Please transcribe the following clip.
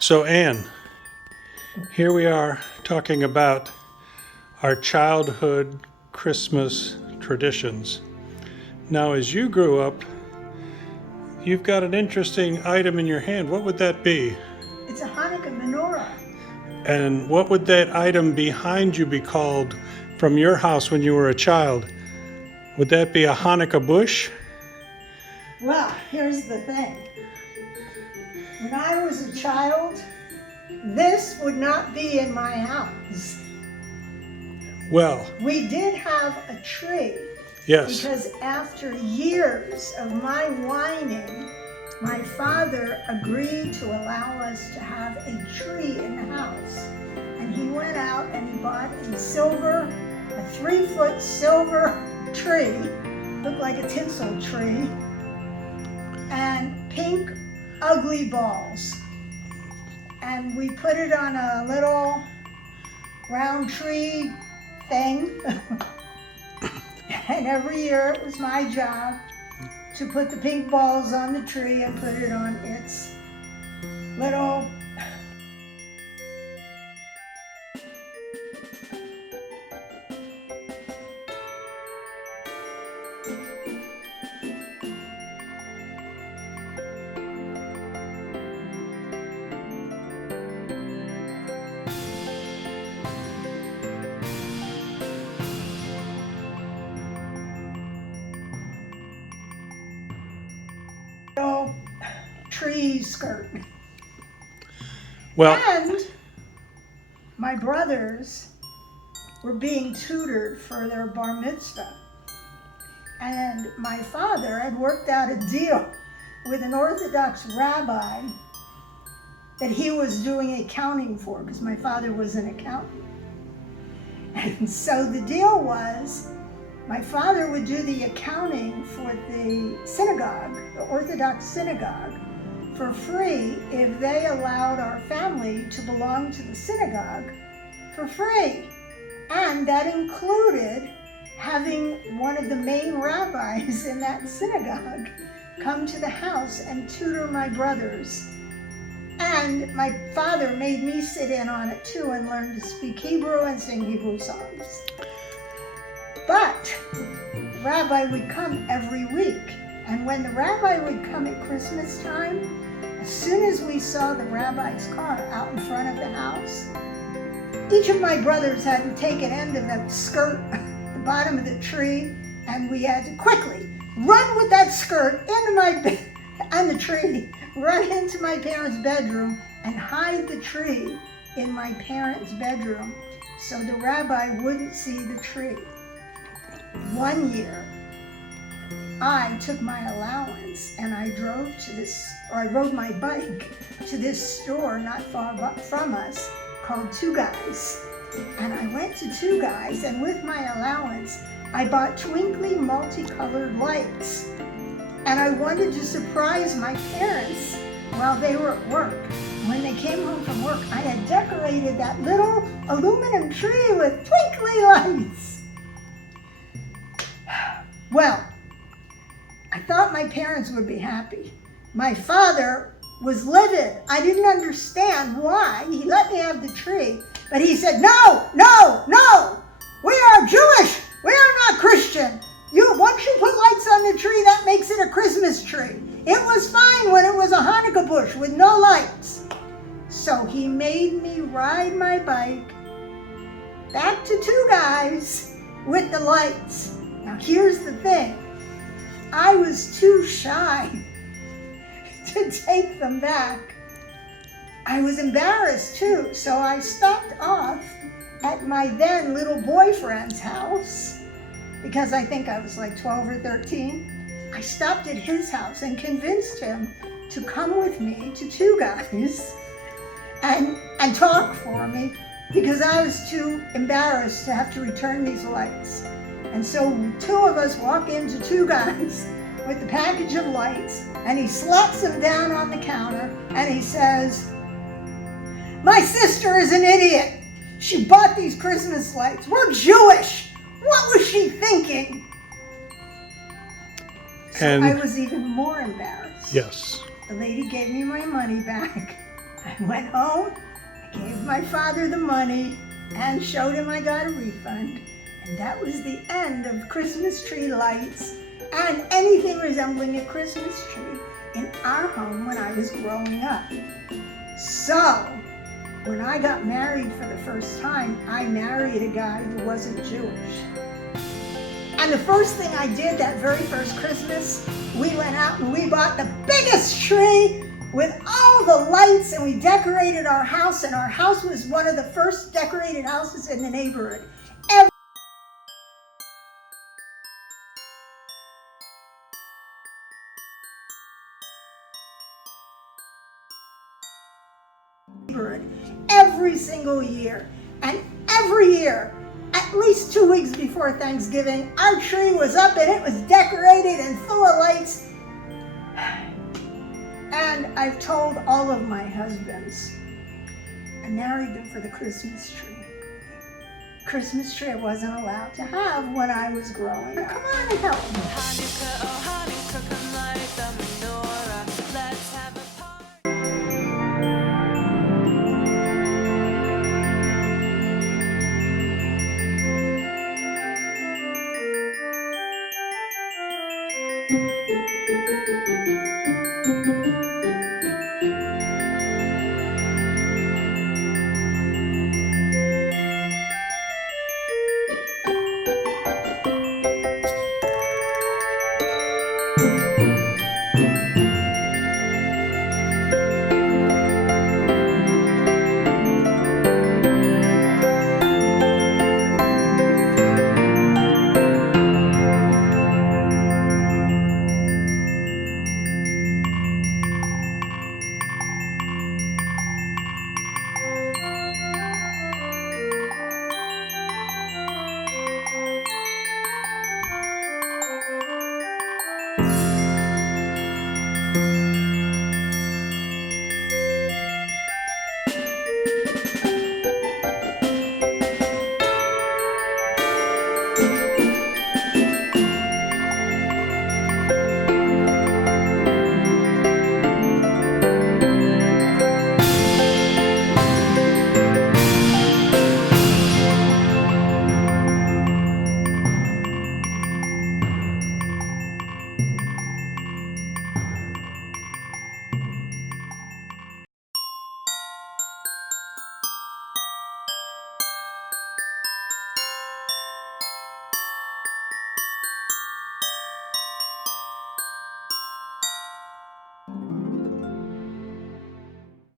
So, Anne, here we are talking about our childhood Christmas traditions. Now, as you grew up, you've got an interesting item in your hand. What would that be? It's a Hanukkah menorah. And what would that item behind you be called from your house when you were a child? Would that be a Hanukkah bush? Well, here's the thing. When I was a child, this would not be in my house. Well, We did have a tree yes. because after years of my whining, my father agreed to allow us to have a tree in the house. And he went out and he bought a 3-foot silver tree, looked like a tinsel tree, and pink ugly balls. And we put it on a little round tree thing. And every year it was my job to put the pink balls on the tree and put it on its little tree skirt. Well, And my brothers were being tutored for their bar mitzvah. And my father had worked out a deal with an Orthodox rabbi that he was doing accounting for, because my father was an accountant. And so the deal was, my father would do the accounting for the synagogue, the Orthodox synagogue, for free if they allowed our family to belong to the synagogue for free. And that included having one of the main rabbis in that synagogue come to the house and tutor my brothers. And my father made me sit in on it too and learn to speak Hebrew and sing Hebrew songs. But the rabbi would come every week. And when the rabbi would come at Christmas time, as soon as we saw the rabbi's car out in front of the house, each of my brothers had to take an end of that skirt, the bottom of the tree, and we had to quickly run with that skirt into and the tree, run into my parents' bedroom and hide the tree in my parents' bedroom so the rabbi wouldn't see the tree. One year, I took my allowance and I rode my bike to this store not far from us called Two Guys. And I went to Two Guys, and with my allowance, I bought twinkly multicolored lights. And I wanted to surprise my parents while they were at work. When they came home from work, I had decorated that little aluminum tree with twinkly lights. Well, I thought my parents would be happy. My father was livid. I didn't understand why. He let me have the tree, but he said, no, no, no, we are Jewish. We are not Christian. Once you put lights on the tree, that makes it a Christmas tree. It was fine when it was a Hanukkah bush with no lights. So he made me ride my bike back to Two Guys with the lights. Now here's the thing. I was too shy to take them back. I was embarrassed too, so I stopped off at my then little boyfriend's house, because I think I was like 12 or 13. I stopped at his house and convinced him to come with me to Two Guys and talk for me, because I was too embarrassed to have to return these lights. And so two of us walk into Two Guys with the package of lights, and he slaps them down on the counter and he says, my sister is an idiot. She bought these Christmas lights. We're Jewish. What was she thinking? So I was even more embarrassed. Yes. The lady gave me my money back, I went home, I gave my father the money, and showed him I got a refund. And that was the end of Christmas tree lights and anything resembling a Christmas tree in our home when I was growing up. So, when I got married for the first time, I married a guy who wasn't Jewish. And the first thing I did that very first Christmas, we went out and we bought the biggest tree with all the lights, and we decorated our house, and our house was one of the first decorated houses in the neighborhood. Every single year. And every year, at least 2 weeks before Thanksgiving, our tree was up and it was decorated and full of lights. And I've told all of my husbands, I married them for the Christmas tree. Christmas tree I wasn't allowed to have when I was growing up. Come on and help me. Hanukkah, oh Hanukkah, come light the menorah. Let's have a party.